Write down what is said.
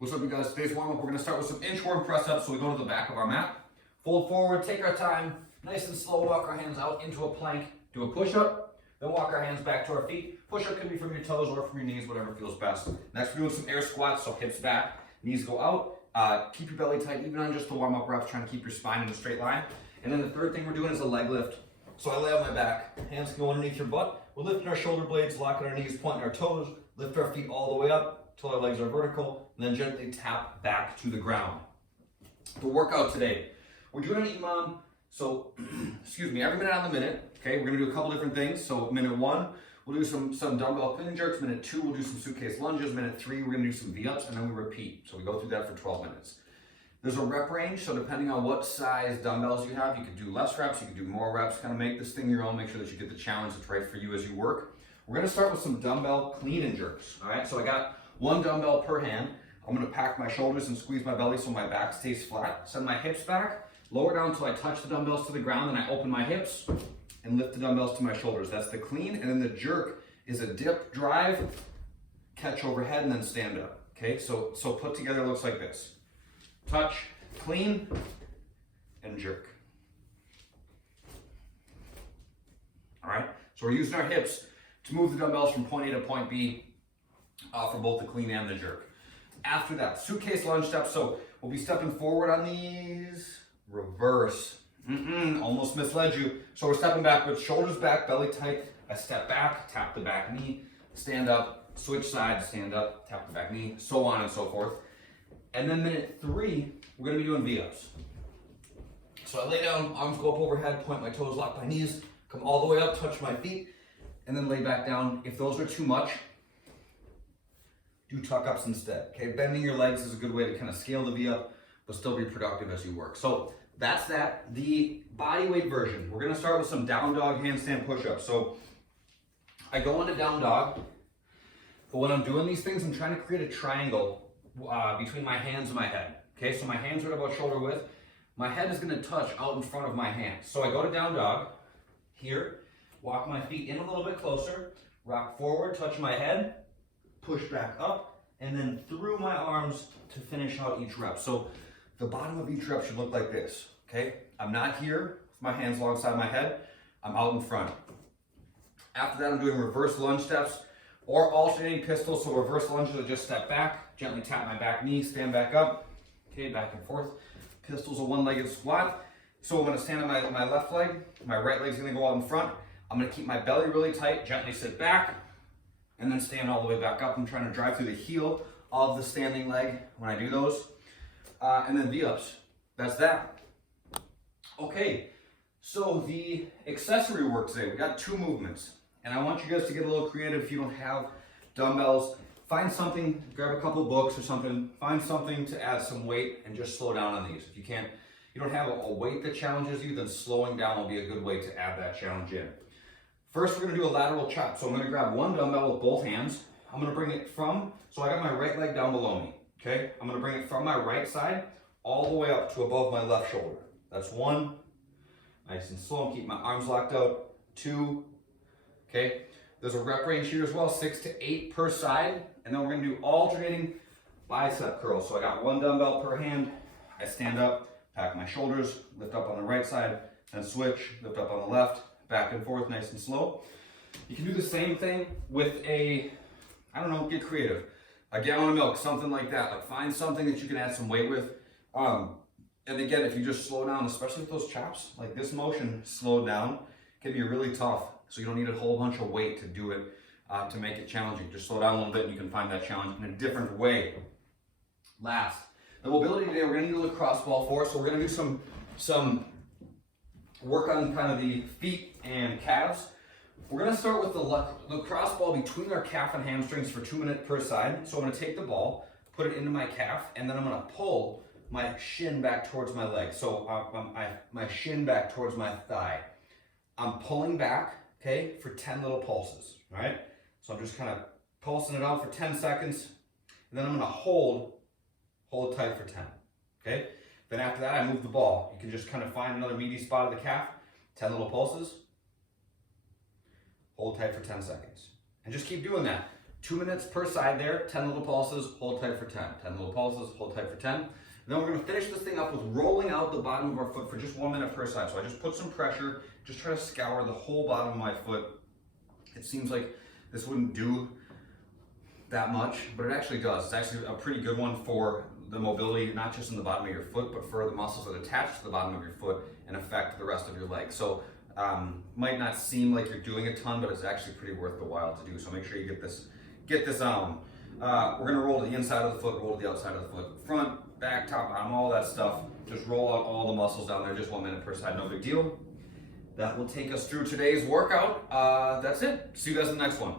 What's up, you guys? Today's warm-up, we're going to start with some inchworm press-ups. So we go to the back of our mat, fold forward, take our time, nice and slow, walk our hands out into a plank, do a push-up, then walk our hands back to our feet. Push-up can be from your toes or from your knees, whatever feels best. Next, we're doing some air squats, so hips back, knees go out. Keep your belly tight, even on just the warm-up reps, trying to keep your spine in a straight line. And then the third thing we're doing is a leg lift. So I lay on my back, hands can go underneath your butt. We're lifting our shoulder blades, locking our knees, pointing our toes, lift our feet all the way up till our legs are vertical, and then gently tap back to the ground. The workout today, we're doing an EMOM, so, excuse me, every minute on the minute, okay? We're gonna do a couple different things. So minute 1, we'll do some dumbbell clean and jerks. Minute 2, we'll do some suitcase lunges. Minute 3, we're gonna do some V-ups, and then we repeat. So we go through that for 12 minutes. There's a rep range, so depending on what size dumbbells you have, you could do less reps, you could do more reps, kind of make this thing your own, make sure that you get the challenge that's right for you as you work. We're gonna start with some dumbbell clean and jerks, all right? So I got 1 dumbbell per hand. I'm gonna pack my shoulders and squeeze my belly so my back stays flat. Send my hips back, lower down until I touch the dumbbells to the ground, then I open my hips and lift the dumbbells to my shoulders. That's the clean, and then the jerk is a dip, drive, catch overhead, and then stand up, okay? So put together looks like this. Touch, clean, and jerk. All right, so we're using our hips to move the dumbbells from point A to point B for both the clean and the jerk. After that, suitcase lunge steps. So we'll be stepping forward on these, reverse. Almost misled you. So we're stepping backwards, shoulders back, belly tight. I step back, tap the back knee, stand up, switch sides, stand up, tap the back knee, so on and so forth. And then minute 3, we're gonna be doing V-ups. So I lay down, arms go up overhead, point my toes, lock my knees, come all the way up, touch my feet, and then lay back down. If those are too much, do tuck ups instead, okay? Bending your legs is a good way to kind of scale the V-up, but still be productive as you work. So that's that. The body weight version, we're gonna start with some down dog handstand push-ups. So I go into down dog, but when I'm doing these things, I'm trying to create a triangle between my hands and my head. Okay, so my hands are at about shoulder width. My head is gonna touch out in front of my hands. So I go to down dog, here, walk my feet in a little bit closer, rock forward, touch my head, push back up, and then through my arms to finish out each rep. So the bottom of each rep should look like this, okay? I'm not here with my hands alongside my head, I'm out in front. After that, I'm doing reverse lunge steps or alternating pistols. So reverse lunges are just step back, gently tap my back knee, stand back up, okay, back and forth. Pistols a one-legged squat. So I'm gonna stand on my left leg, my right leg's gonna go out in front. I'm gonna keep my belly really tight, gently sit back, and then stand all the way back up. I'm trying to drive through the heel of the standing leg when I do those. And then V-ups, that's that. Okay, so the accessory work today, we got 2 movements. And I want you guys to get a little creative. If you don't have dumbbells, find something, grab a couple books or something, find something to add some weight and just slow down on these. If you don't have a weight that challenges you, then slowing down will be a good way to add that challenge in. First, we're gonna do a lateral chop. So I'm gonna grab 1 dumbbell with both hands. I'm gonna bring it so I got my right leg down below me, okay? I'm gonna bring it from my right side all the way up to above my left shoulder. That's 1, nice and slow, and keep my arms locked out. 2, okay? There's a rep range here as well, 6 to 8 per side, and then we're gonna do alternating bicep curls. So I got 1 dumbbell per hand, I stand up, pack my shoulders, lift up on the right side, then switch, lift up on the left, back and forth, nice and slow. You can do the same thing with get creative. A gallon of milk, something like that. Like find something that you can add some weight with. And again, if you just slow down, especially with those chops, like this motion slowed down, can be really tough. So you don't need a whole bunch of weight to do it, to make it challenging. Just slow down a little bit and you can find that challenge in a different way. Last, the mobility today, we're gonna need a lacrosse ball for. So we're gonna do some work on kind of the feet and calves. We're gonna start with the lacrosse ball between our calf and hamstrings for 2 minutes per side. So I'm gonna take the ball, put it into my calf, and then I'm gonna pull my shin back towards my leg. So my shin back towards my thigh. I'm pulling back, okay, for 10 little pulses, all right? So I'm just kind of pulsing it out for 10 seconds, and then I'm gonna hold tight for 10, okay? Then after that, I move the ball. You can just kind of find another meaty spot of the calf, 10 little pulses, hold tight for 10 seconds. And just keep doing that. 2 minutes per side there, 10 little pulses, hold tight for 10. 10 little pulses, hold tight for 10. And then we're gonna finish this thing up with rolling out the bottom of our foot for just 1 minute per side. So I just put some pressure, just try to scour the whole bottom of my foot. It seems like this wouldn't do that much, but it actually does. It's actually a pretty good one for the mobility, not just in the bottom of your foot, but for the muscles that attach to the bottom of your foot and affect the rest of your leg. So might not seem like you're doing a ton, but it's actually pretty worth the while to do. So make sure you get this on. We're gonna roll to the inside of the foot, roll to the outside of the foot, front, back, top, bottom, all that stuff. Just roll out all the muscles down there, just 1 minute per side, no big deal. That will take us through today's workout. That's it. See you guys in the next one.